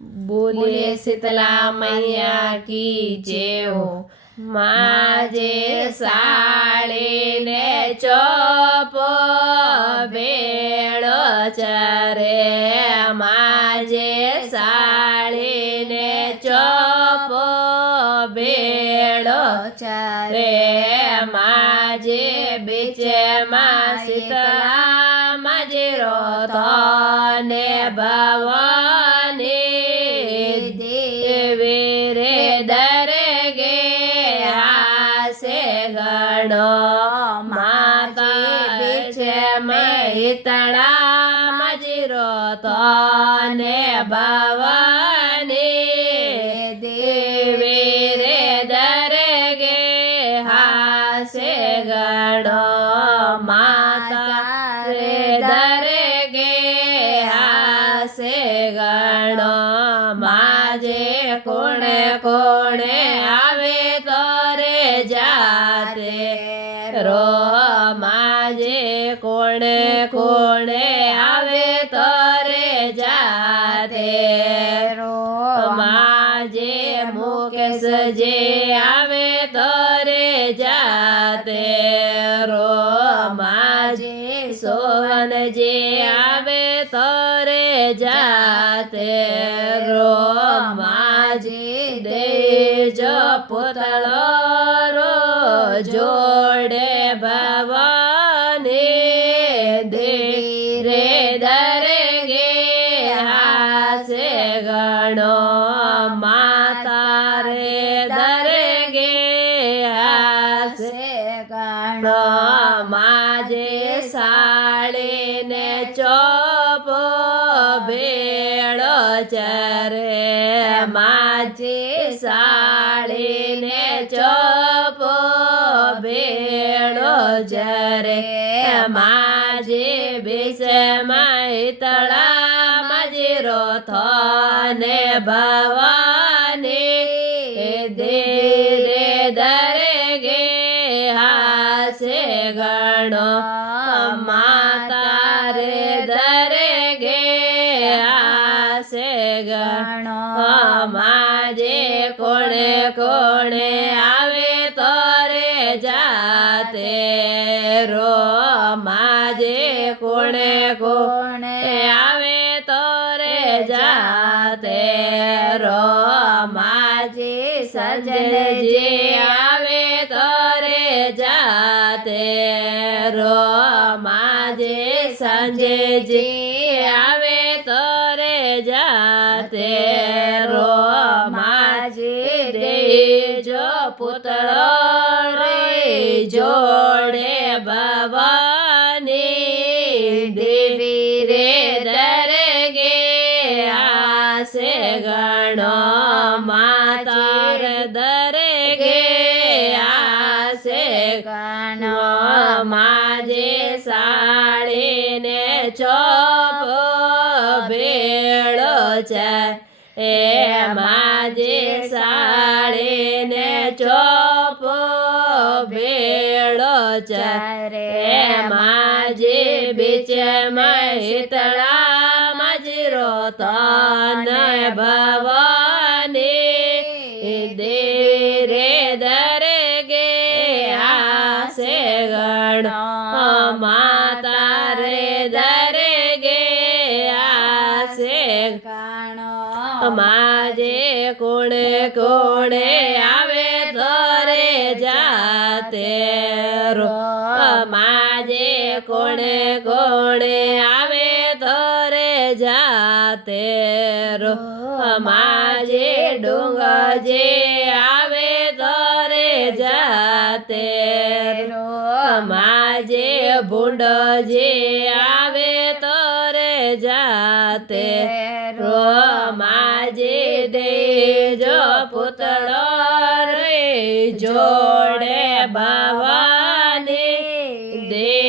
बोले शीतला मैया की जय हो। माजे साळीने चोपो भेळो चरे, माजे साळीने चोपो भेळो चरे, माजे बीचे मा शीतला माजे रोतो ने भवानी देवी रे दरगे हासे गणो, माता बीचे में शीतला माजी रोतो ने भवानी देवी रे दरगे हासे गणो, माता रे दरगे हासे गणो। माजे कोणे कोणे आवे तो रे जाते रो, माजे कोणे कोणे आवे तो रे जाते रो, माजे मुकेश जे आवे तो रे जाते रो, माजे सोहन जे आवे तो रे जाते रो, माजे देजो पुतळो रो जोडे भवानी देवी रे दरगे हासे गणो, माता रे दरगे हासे गणो। माजे साळीने चोपो भेळो चरे, माजे साळीने चोपो भेळो चरे, माजे बीचमा शीतला माजी रोतो ने भवानी देवी रे दरगे हासे गणो, माता रे दरगे हासे गणो। माजे कोणे कोणे आवे तो रे जाते रो, माजे कोणे कोणे आवे तो रे जाते रो, माजे सजन जी आवे तो रे जाते रो, माजे संजय जी आवे तो रे जाते रो, माजे देजो पुतळो रे जोडे भवानी देवी रे दरगे हासे गणो, माता रे दरगे हासे गणो। माजे साळीने चोपो भेळो चरे, माजे साळीने चोपो भेळो चरे, माजे बीचमा शीतला माजी रोतो ने भवानी देवी रे दरगे हासे गणो, माता रे दरगे हासे गणो। माजे कोणे कोणे आवे तो रे जाते रो, माजे कोणे कोणे आवे तो रे जाते रो, माजे डोंग जे आवे तो रे जाते रो, माजे भूंड जे आवे तो रे जाते रो, माजे देजो पुतळो रे जोडे भवानी दे